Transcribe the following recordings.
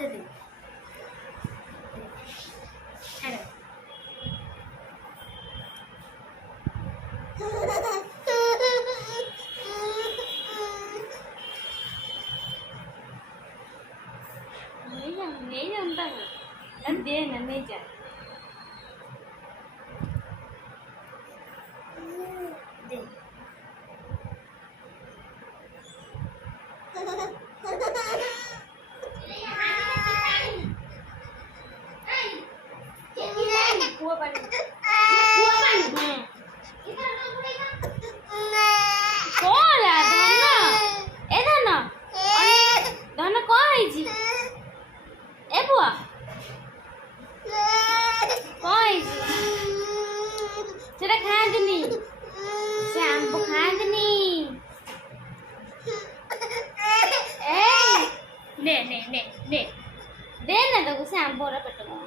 दे hello नहीं जानता मैं दे ना नहीं जा दे कुआ पानी कौन है धन्ना ए धन्ना धन्ना कौन है जी ए बुआ कौन है जी सेटा खाँदिनी से आम्बो खाँदिनी ए ने ने ने ने दे ना तो से आम्बो रा पेट में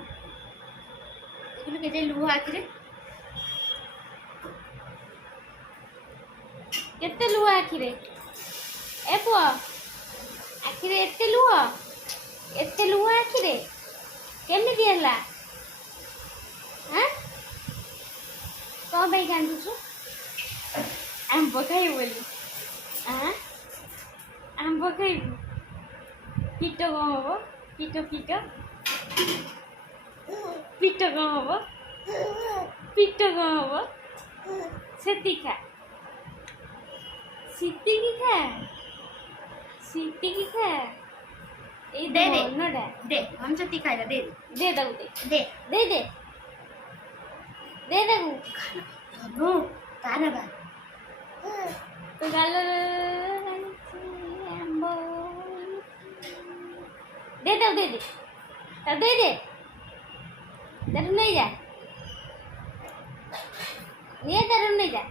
এগুলো কেটে লুহা আখিরে केते लुह आखिरे ए पुआ आखिरे एते लुह आखिरे केमिति हला हां को भाई कांदुछु आंबो खाई बोली हां आंबो खाई पिटो को हबो पिटो पिटो पिटो को हबो पिटो को हबो सेती खा सीती की खा सीती की खा ए दे दे नोडा दे हम से खाएगा दे दे दो दे दे दे दे दे नो ताना बा तो गालो आंबो दे दो दे दे तब दे दे तेरे नहीं जा नहीं तेरे नहीं जा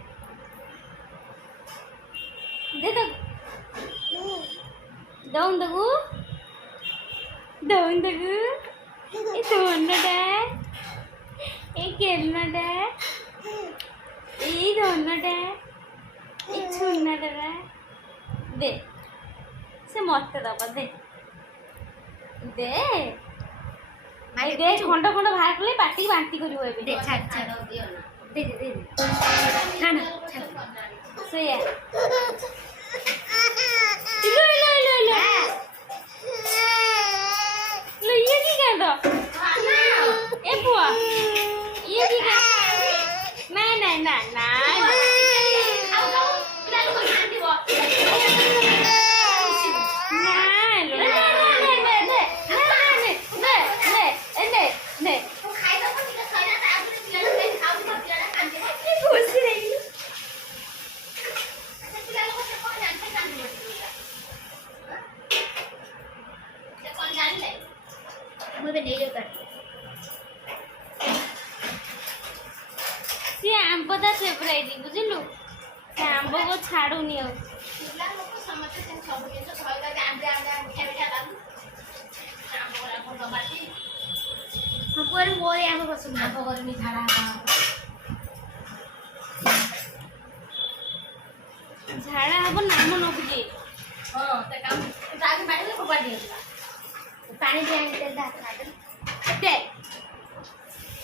दे दो daun dagu itu mana dah kelna dah ini dona dah chunna dah de se motte daba de माई दे खंड खंड बाहर कले पाटी बांटी करिवो एबे दे छाड़ छाड़ दियो ना दे दे दे ना ना छाड़ सेया इलो इलो इलो इलो लो ये की कर दो ए बुआ ये की कर नहीं नहीं नहीं नहीं आओ आओ बिना लोग खान दिवो मुझे नहीं जो कर सी आंबो दा फेवरेट बुझिलु से आंबो को छाडुनी हो पिला लोग समझते हैं सब ये तो कहला कि आंबे आंबे मिठा मिठा लागू आंबो वाला को टमाटी हम पर वो आंबो पसंद आंबो कर मीठा रहा झाड़ा हबो नाम न बुझे हां त काम जाके पानी में पकड़ दिया पानी दे आने तेल दा दे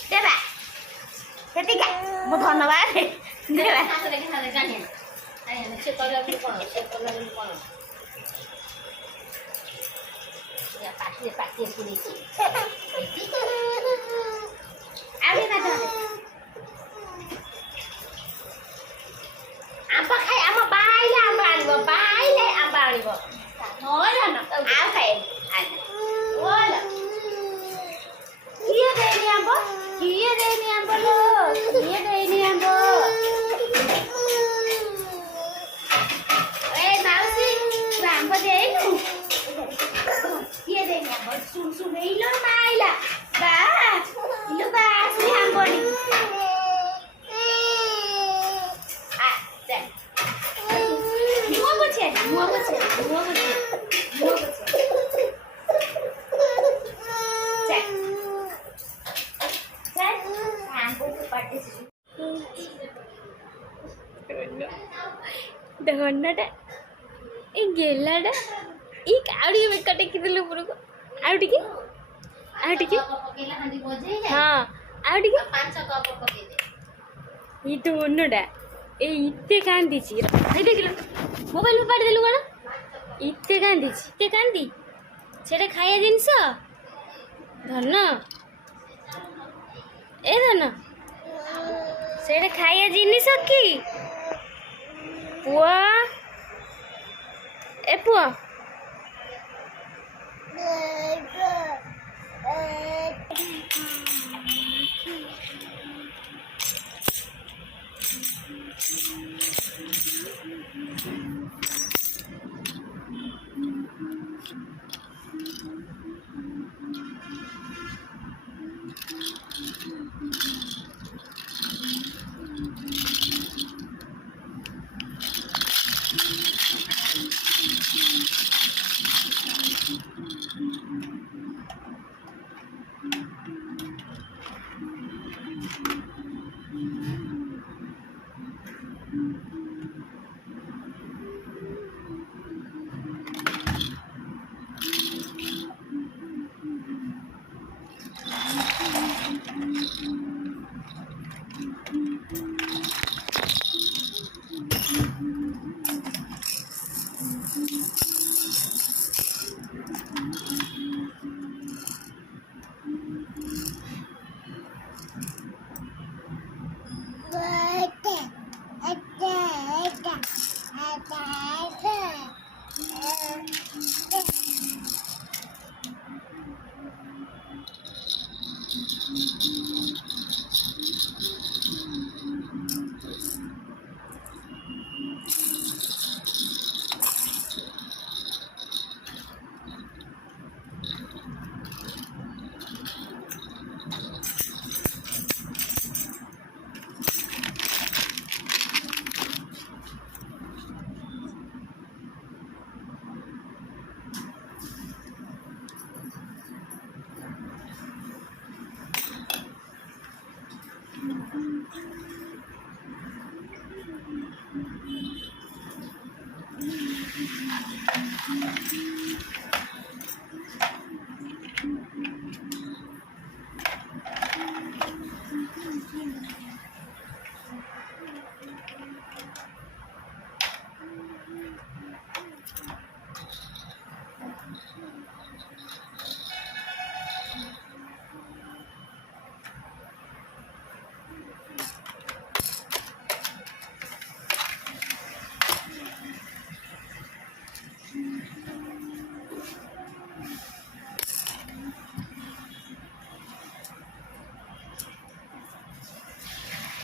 दे बा सेतिका वो धन्यवाद दे बा हाथ लेके साले जाने आया ने से कलर में कौन या पाटी पूरी आगे ना दे आंबा खाई आंबा बाइले आंबा आनिबो हो ना आ खाई Wala. Iya deh ini ambo lo. Iya deh ini ambo. Mausi, ambo deh lu. Iya deh ini ambo. Sun ilo maila. Ba, ilo ba asli ambo ni. Ah, deh. Mua bocce. धन्नाटा ए गेलाटा ई काड़ी में कटे किदलु पुरो ଆଉ ଟିକେ ଆଉ ଟିକେ ପକେଇଲା ହାଣ୍ଡି ବଜେଇଯାଏ। ହଁ ଆଉ ଟିକେ 5 କପ ପକେଇଦେ। ଇତୁ ଅନୁଟା ଏଇ ଇତେ କାନ୍ଦିଛି ଏଇ ଦେଖିଲୁ ମୋବାଇଲ ଫୋପାଡ଼ି ଦେଲୁ କ'ଣ ଇତେ କାନ୍ଦିଛି ଇତେ କାନ୍ଦି ସେଇଟା ଖାଇବା ଜିନିଷ ଧନ ଏ ଧନ ସେଇଟା ଖାଇବା ଜିନିଷ କି ପୁଅ ଏ ପୁଅ